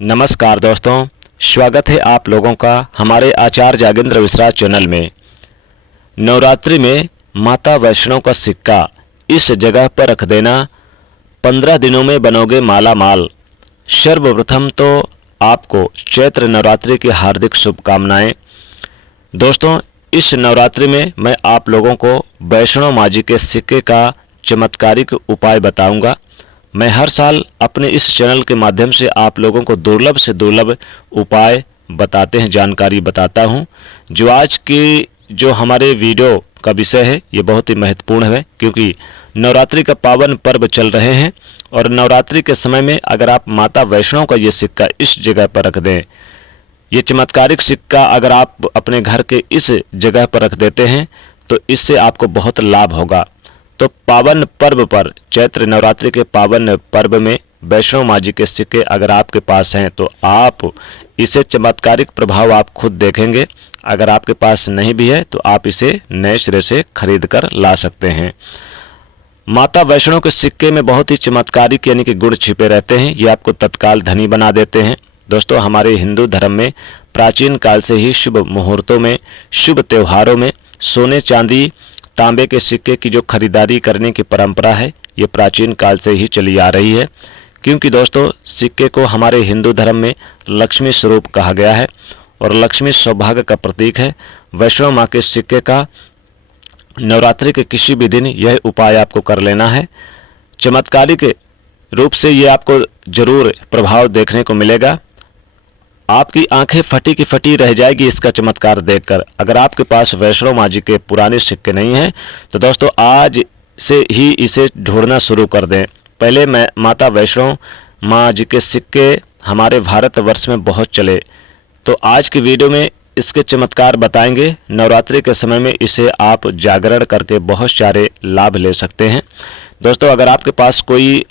नमस्कार दोस्तों, स्वागत है आप लोगों का हमारे आचार्य जागेंद्र विश्राज चैनल में। नवरात्रि में माता वैष्णो का सिक्का इस जगह पर रख देना, 15 दिनों में बनोगे माला माल। सर्वप्रथम तो आपको चैत्र नवरात्रि की हार्दिक शुभकामनाएं। दोस्तों, इस नवरात्रि में मैं आप लोगों को वैष्णो माँ जी के सिक्के का चमत्कारिक उपाय बताऊंगा। मैं हर साल अपने इस चैनल के माध्यम से आप लोगों को दुर्लभ से दुर्लभ उपाय बताते हैं, जानकारी बताता हूं। जो आज की जो हमारे वीडियो का विषय है ये बहुत ही महत्वपूर्ण है, क्योंकि नवरात्रि का पावन पर्व चल रहे हैं और नवरात्रि के समय में अगर आप माता वैष्णो का ये सिक्का इस जगह पर रख दें, ये चमत्कारिक सिक्का अगर आप अपने घर के इस जगह पर रख देते हैं तो इससे आपको बहुत लाभ होगा। तो पावन पर्व पर, चैत्र नवरात्रि के पावन पर्व में वैष्णो माँ जी के सिक्के अगर आपके पास हैं तो आप इसे चमत्कारिक प्रभाव आप खुद देखेंगे। अगर आपके पास नहीं भी है तो आप इसे नए सिरे से खरीद कर ला सकते हैं। माता वैष्णो के सिक्के में बहुत ही चमत्कारिक यानी कि गुण छिपे रहते हैं। ये आपको तत्काल धनी बना देते हैं। दोस्तों, हमारे हिंदू धर्म में प्राचीन काल से ही शुभ मुहूर्तों में, शुभ त्योहारों में सोने चांदी तांबे के सिक्के की जो खरीदारी करने की परंपरा है ये प्राचीन काल से ही चली आ रही है, क्योंकि दोस्तों सिक्के को हमारे हिंदू धर्म में लक्ष्मी स्वरूप कहा गया है और लक्ष्मी सौभाग्य का प्रतीक है। वैष्णो माँ के सिक्के का नवरात्रि के किसी भी दिन यह उपाय आपको कर लेना है। चमत्कारिक रूप से ये आपको जरूर प्रभाव देखने को मिलेगा। आपकी आंखें फटी की फटी रह जाएगी इसका चमत्कार देखकर। अगर आपके पास वैष्णो माँ जी के पुराने सिक्के नहीं हैं तो दोस्तों आज से ही इसे ढूंढना शुरू कर दें। पहले माता वैष्णो माँ जी के सिक्के हमारे भारतवर्ष में बहुत चले, तो आज की वीडियो में इसके चमत्कार बताएंगे। नवरात्रि के समय में इसे आप जागरण करके बहुत सारे लाभ ले सकते हैं। दोस्तों, अगर आपके पास कोई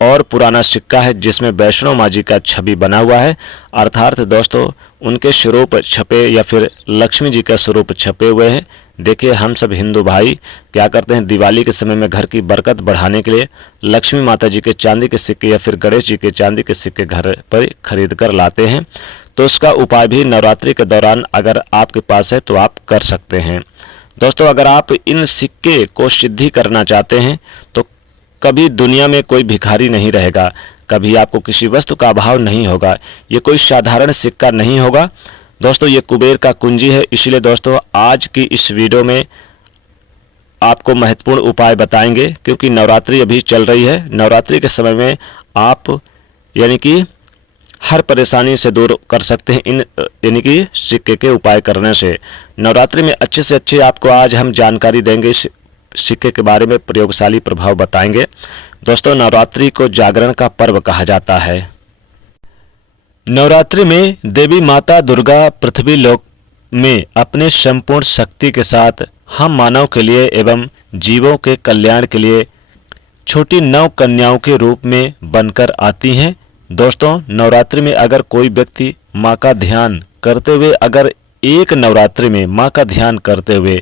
और पुराना सिक्का है जिसमें वैष्णो माँ जी का छवि बना हुआ है, अर्थात दोस्तों उनके स्वरूप छपे या फिर लक्ष्मी जी का स्वरूप छपे हुए हैं। देखिए, हम सब हिंदू भाई क्या करते हैं, दिवाली के समय में घर की बरकत बढ़ाने के लिए लक्ष्मी माता जी के चांदी के सिक्के या फिर गणेश जी के चांदी के सिक्के घर पर खरीद कर लाते हैं। तो उसका उपाय भी नवरात्रि के दौरान अगर आपके पास है तो आप कर सकते हैं। दोस्तों, अगर आप इन सिक्के को सिद्धि करना चाहते हैं तो कभी दुनिया में कोई भिखारी नहीं रहेगा, कभी आपको किसी वस्तु का अभाव नहीं होगा। ये कोई साधारण सिक्का नहीं होगा दोस्तों, ये कुबेर का कुंजी है। इसलिए दोस्तों आज की इस वीडियो में आपको महत्वपूर्ण उपाय बताएंगे, क्योंकि नवरात्रि अभी चल रही है। नवरात्रि के समय में आप यानी कि हर परेशानी से दूर कर सकते हैं इन यानी कि सिक्के के उपाय करने से। नवरात्रि में अच्छे से अच्छे आपको आज हम जानकारी देंगे, इस सिक्के के बारे में प्रयोगशाली प्रभाव बताएंगे। दोस्तों, नवरात्रि को जागरण का पर्व कहा जाता है। नवरात्रि में देवी माता दुर्गा पृथ्वी लोक में अपने संपूर्ण शक्ति के साथ हम मानव के लिए एवं जीवों के कल्याण के लिए छोटी नव कन्याओं के रूप में बनकर आती हैं। दोस्तों, नवरात्रि में अगर कोई व्यक्ति माँ का ध्यान करते हुए, अगर एक नवरात्रि में माँ का ध्यान करते हुए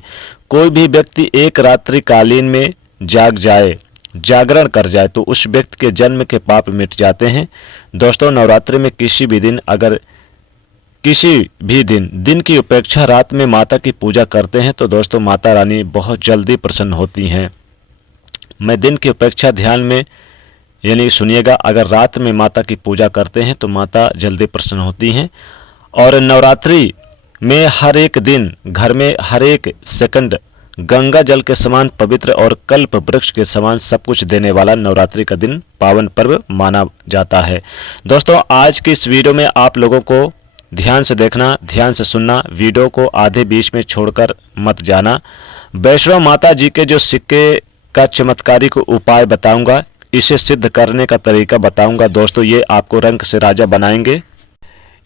कोई भी व्यक्ति एक रात्रि कालीन में जाग जाए, जागरण कर जाए, तो उस व्यक्ति के जन्म के पाप मिट जाते हैं। दोस्तों, नवरात्रि में किसी भी दिन, अगर किसी भी दिन की अपेक्षा रात में माता की पूजा करते हैं तो दोस्तों माता रानी बहुत जल्दी प्रसन्न होती हैं। मैं दिन की अपेक्षा ध्यान में यानी सुनिएगा, अगर रात में माता की पूजा करते हैं तो माता जल्दी प्रसन्न होती हैं। और नवरात्रि में हर एक दिन घर में हर एक सेकंड गंगा जल के समान पवित्र और कल्प वृक्ष के समान सब कुछ देने वाला नवरात्रि का दिन पावन पर्व माना जाता है। दोस्तों, आज की इस वीडियो में आप लोगों को ध्यान से देखना, ध्यान से सुनना, वीडियो को आधे बीच में छोड़कर मत जाना। वैष्णो माता जी के जो सिक्के का चमत्कारिक उपाय बताऊंगा, इसे सिद्ध करने का तरीका बताऊंगा। दोस्तों, ये आपको रंक से राजा बनाएंगे,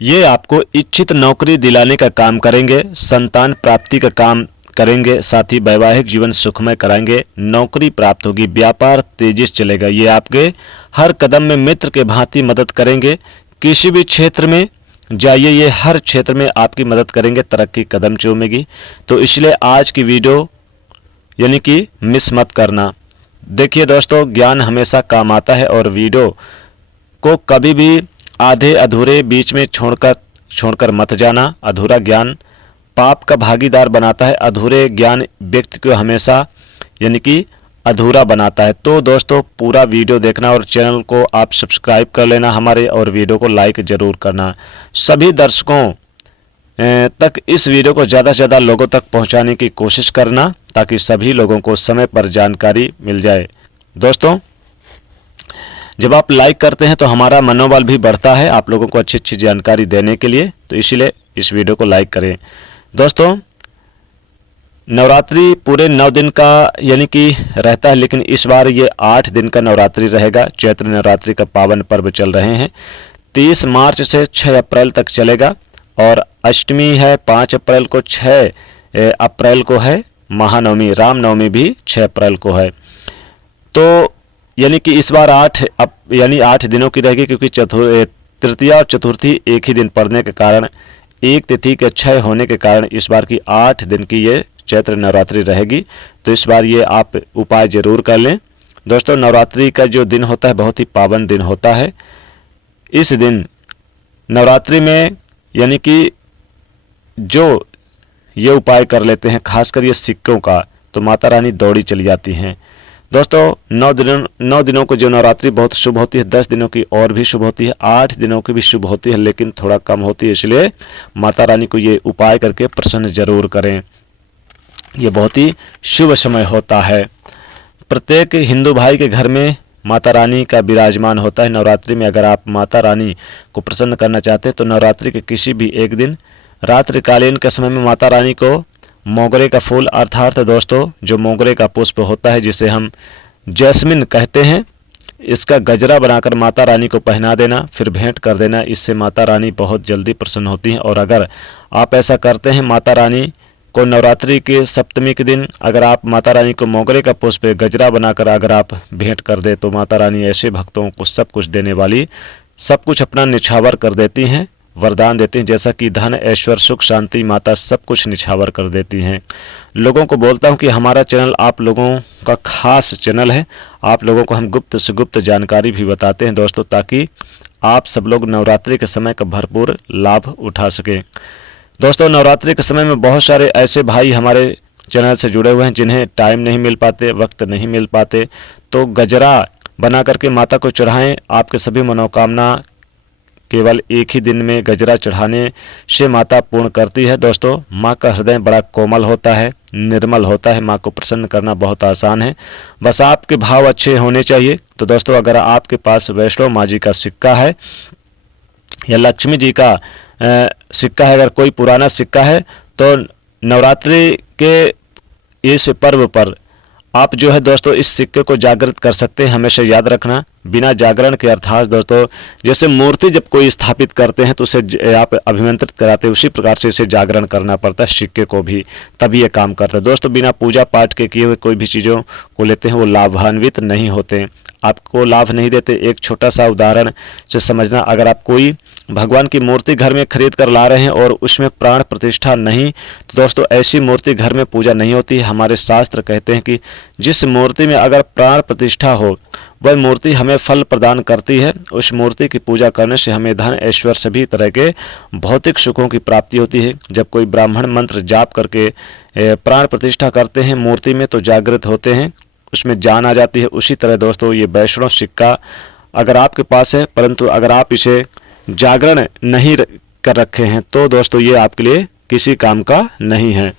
ये आपको इच्छित नौकरी दिलाने का काम करेंगे, संतान प्राप्ति का काम करेंगे, साथ ही वैवाहिक जीवन सुखमय कराएंगे, नौकरी प्राप्त होगी, व्यापार तेजी से चलेगा, ये आपके हर कदम में मित्र के भांति मदद करेंगे। किसी भी क्षेत्र में जाइए, ये हर क्षेत्र में आपकी मदद करेंगे, तरक्की कदम चूमेगी। तो इसलिए आज की वीडियो यानी कि मिस मत करना। देखिए दोस्तों, ज्ञान हमेशा काम आता है और वीडियो को कभी भी आधे अधूरे बीच में छोड़कर मत जाना। अधूरा ज्ञान पाप का भागीदार बनाता है। अधूरे ज्ञान व्यक्ति को हमेशा यानी कि अधूरा बनाता है। तो दोस्तों पूरा वीडियो देखना और चैनल को आप सब्सक्राइब कर लेना हमारे, और वीडियो को लाइक जरूर करना। सभी दर्शकों तक इस वीडियो को ज़्यादा से ज़्यादा लोगों तक पहुंचाने की कोशिश करना, ताकि सभी लोगों को समय पर जानकारी मिल जाए। दोस्तों जब आप लाइक करते हैं तो हमारा मनोबल भी बढ़ता है आप लोगों को अच्छी अच्छी जानकारी देने के लिए, तो इसीलिए इस वीडियो को लाइक करें। दोस्तों नवरात्रि पूरे 9 दिन का यानी कि रहता है, लेकिन इस बार ये 8 दिन का नवरात्रि रहेगा। चैत्र नवरात्रि का पावन पर्व चल रहे हैं। 30 मार्च से 6 अप्रैल तक चलेगा, और अष्टमी है 5 अप्रैल को, 6 अप्रैल को है महानवमी, रामनवमी भी 6 अप्रैल को है। तो यानी कि इस बार 8 दिनों की रहेगी, क्योंकि तृतीया और चतुर्थी एक ही दिन पड़ने के कारण, एक तिथि के क्षय होने के कारण इस बार की 8 दिन की ये चैत्र नवरात्रि रहेगी। तो इस बार ये आप उपाय जरूर कर लें। दोस्तों नवरात्रि का जो दिन होता है बहुत ही पावन दिन होता है। इस दिन नवरात्रि में यानी कि जो ये उपाय कर लेते हैं, खासकर ये सिक्कों का, तो माता रानी दौड़ी चली जाती हैं। दोस्तों 9 दिनों को जो नवरात्रि बहुत शुभ होती है, 10 दिनों की और भी शुभ होती है, 8 दिनों की भी शुभ होती है, लेकिन थोड़ा कम होती है। इसलिए माता रानी को ये उपाय करके प्रसन्न जरूर करें। ये बहुत ही शुभ समय होता है। प्रत्येक हिंदू भाई के घर में माता रानी का विराजमान होता है। नवरात्रि में अगर आप माता रानी को प्रसन्न करना चाहते हैं तो नवरात्रि के किसी भी एक दिन रात्रिकालीन के समय में माता रानी को मोगरे का फूल, अर्थात दोस्तों जो मोगरे का पुष्प होता है, जिसे हम जैस्मिन कहते हैं, इसका गजरा बनाकर माता रानी को पहना देना, फिर भेंट कर देना। इससे माता रानी बहुत जल्दी प्रसन्न होती हैं। और अगर आप ऐसा करते हैं, माता रानी को नवरात्रि के सप्तमी के दिन अगर आप माता रानी को मोगरे का पुष्प गजरा बनाकर अगर आप भेंट कर दे, तो माता रानी ऐसे भक्तों को सब कुछ देने वाली, सब कुछ अपना निछावर कर देती हैं, वरदान देती हैं। जैसा कि धन, ऐश्वर्य, सुख, शांति, माता सब कुछ निछावर कर देती हैं। लोगों को बोलता हूं कि हमारा चैनल आप लोगों का खास चैनल है। आप लोगों को हम गुप्त से गुप्त जानकारी भी बताते हैं दोस्तों, ताकि आप सब लोग नवरात्रि के समय का भरपूर लाभ उठा सकें। दोस्तों नवरात्रि के समय में बहुत सारे ऐसे भाई हमारे चैनल से जुड़े हुए हैं जिन्हें टाइम नहीं मिल पाते, वक्त नहीं मिल पाते, तो गजरा बना करके माता को चढ़ाएं। आपके सभी मनोकामना केवल एक ही दिन में गजरा चढ़ाने से माता पूर्ण करती है। दोस्तों माँ का हृदय बड़ा कोमल होता है, निर्मल होता है। माँ को प्रसन्न करना बहुत आसान है, बस आपके भाव अच्छे होने चाहिए। तो दोस्तों अगर आपके पास वैष्णो माँ जी का सिक्का है या लक्ष्मी जी का सिक्का है, अगर कोई पुराना सिक्का है, तो नवरात्रि के इस पर्व पर आप जो है दोस्तों इस सिक्के को जागृत कर सकते हैं। हमेशा याद रखना, बिना जागरण के, अर्थात दोस्तों जैसे मूर्ति जब कोई स्थापित करते हैं तो उसे आप अभिमंत्रित कराते हैं, उसी प्रकार से इसे जागरण करना पड़ता है सिक्के को भी, तभी ये काम करता है। दोस्तों बिना पूजा पाठ के किए हुए कोई भी चीज़ों को लेते हैं वो लाभान्वित नहीं होते, आपको लाभ नहीं देते। एक छोटा सा उदाहरण से समझना, अगर आप कोई भगवान की मूर्ति घर में खरीद कर ला रहे हैं और उसमें प्राण प्रतिष्ठा नहीं, तो दोस्तों ऐसी मूर्ति घर में पूजा नहीं होती। हमारे शास्त्र कहते हैं कि जिस मूर्ति में अगर प्राण प्रतिष्ठा हो वह मूर्ति हमें फल प्रदान करती है। उस मूर्ति की पूजा करने से हमें धन, ऐश्वर्य, सभी तरह के भौतिक सुखों की प्राप्ति होती है। जब कोई ब्राह्मण मंत्र जाप करके प्राण प्रतिष्ठा करते हैं मूर्ति में, तो जागृत होते हैं, उसमें जान आ जाती है। उसी तरह दोस्तों ये वैष्णव सिक्का अगर आपके पास है, परंतु अगर आप इसे जागरण नहीं कर रखे हैं, तो दोस्तों ये आपके लिए किसी काम का नहीं है।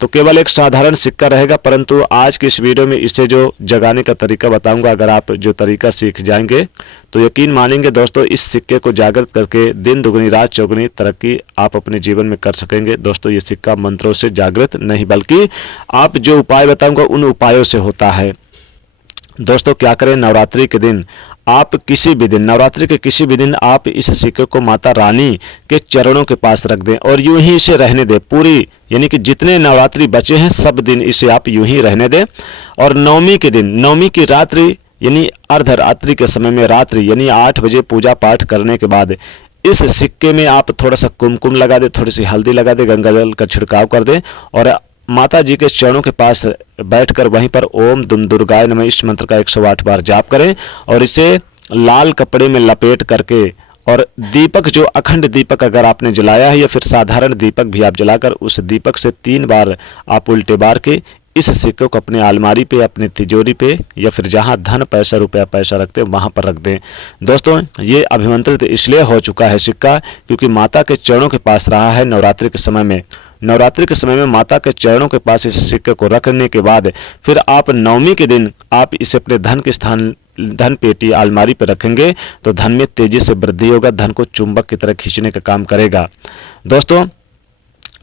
तो केवल एक साधारण सिक्का रहेगा, परंतु आज की इस वीडियो में इसे जो जगाने का तरीका बताऊंगा, अगर आप जो तरीका सीख जाएंगे तो यकीन मानेंगे दोस्तों, इस सिक्के को जागृत करके दिन दुगनी रात चौगुनी तरक्की आप अपने जीवन में कर सकेंगे। दोस्तों ये सिक्का मंत्रों से जागृत नहीं, बल्कि आप जो उपाय बताऊंगा उन उपायों से होता है। दोस्तों क्या करें, नवरात्रि के दिन आप किसी भी दिन, नवरात्रि के किसी भी दिन आप इस सिक्के को माता रानी के चरणों के पास रख दें और यूं ही इसे रहने दें। पूरी यानी कि जितने नवरात्रि बचे हैं सब दिन इसे आप यूं ही रहने दें। और नवमी के दिन, नवमी की रात्रि यानी अर्धरात्रि के समय में, रात्रि यानी 8 बजे पूजा पाठ करने के बाद इस सिक्के में आप थोड़ा सा कुमकुम लगा दें, थोड़ी सी हल्दी लगा दें, गंगा जल का छिड़काव कर दें और माता जी के चरणों के पास बैठकर वहीं पर ओम दुम दुर्गाय नमः इस मंत्र का 108 बार जाप करें और इसे लाल कपड़े में लपेट करके और दीपक जो अखंड दीपक अगर आपने जलाया है या फिर साधारण दीपक भी आप जलाकर उस दीपक से 3 बार आप उल्टे बार के इस सिक्के को अपने अलमारी पे, अपनी तिजोरी पे या फिर जहां धन पैसा रुपया पैसा रखते हैं वहां पर रख दें। दोस्तों ये अभिमंत्रित इसलिए हो चुका है सिक्का क्योंकि माता के चरणों के पास रहा है नवरात्रि के समय में। नवरात्रि के समय में माता के चरणों के पास इस सिक्के को रखने के बाद फिर आप नवमी के दिन आप इसे अपने धन के स्थान, धन पेटी अलमारी पर रखेंगे तो धन में तेजी से वृद्धि होगा, धन को चुंबक की तरह खींचने का काम करेगा। दोस्तों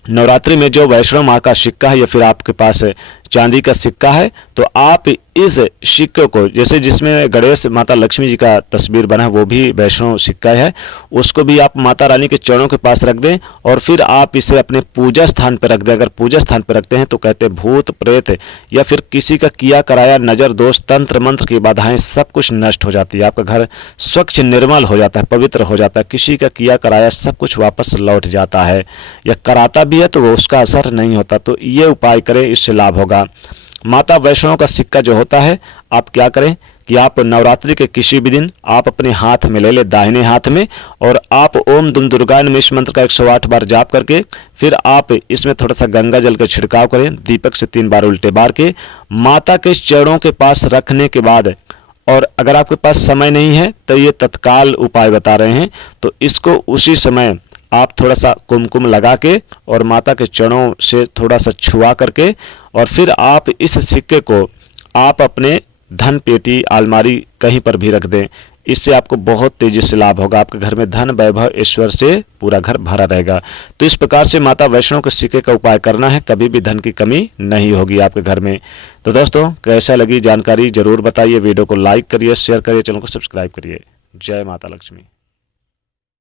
नवरात्रि में जो वैष्णो माँ का सिक्का है या फिर आपके पास चांदी का सिक्का है तो आप इस सिक्के को, जैसे जिसमें गणेश माता लक्ष्मी जी का तस्वीर बना है वो भी वैष्णो सिक्का है, उसको भी आप माता रानी के चरणों के पास रख दें और फिर आप इसे अपने पूजा स्थान पर रख दें। अगर पूजा स्थान पर रखते हैं तो कहते हैं भूत प्रेत या फिर किसी का किया कराया नजर दोष तंत्र मंत्र की बाधाएं सब कुछ नष्ट हो जाती है, आपका घर स्वच्छ निर्मल हो जाता है, पवित्र हो जाता है, किसी का किया कराया सब कुछ वापस लौट जाता है, या कराता भी है तो वो उसका असर नहीं होता। तो ये उपाय करें, इससे लाभ होगा। माता वैष्णो का सिक्का जो होता है आप क्या करें कि आप नवरात्रि के किसी भी दिन आप अपने हाथ में ले ले, दाहिने हाथ में, और आप ओम दुम दुर्गाय नमः इस मंत्र का 108 बार जाप करके फिर आप इसमें थोड़ा सा गंगा जल का छिड़काव करें, दीपक से 3 बार उल्टे बार के माता के चरणों के पास रखने के बाद, और अगर आपके पास समय नहीं है तो ये तत्काल उपाय बता रहे हैं, तो इसको उसी समय आप थोड़ा सा कुमकुम लगा के और माता के चरणों से थोड़ा सा छुआ करके और फिर आप इस सिक्के को आप अपने धन पेटी अलमारी कहीं पर भी रख दें। इससे आपको बहुत तेजी से लाभ होगा, आपके घर में धन वैभव ऐश्वर्य से पूरा घर भरा रहेगा। तो इस प्रकार से माता वैष्णो के सिक्के का उपाय करना है, कभी भी धन की कमी नहीं होगी आपके घर में। तो दोस्तों कैसा लगी जानकारी जरूर बताइए, वीडियो को लाइक करिए, शेयर करिए, चैनल को सब्सक्राइब करिए। जय माता लक्ष्मी।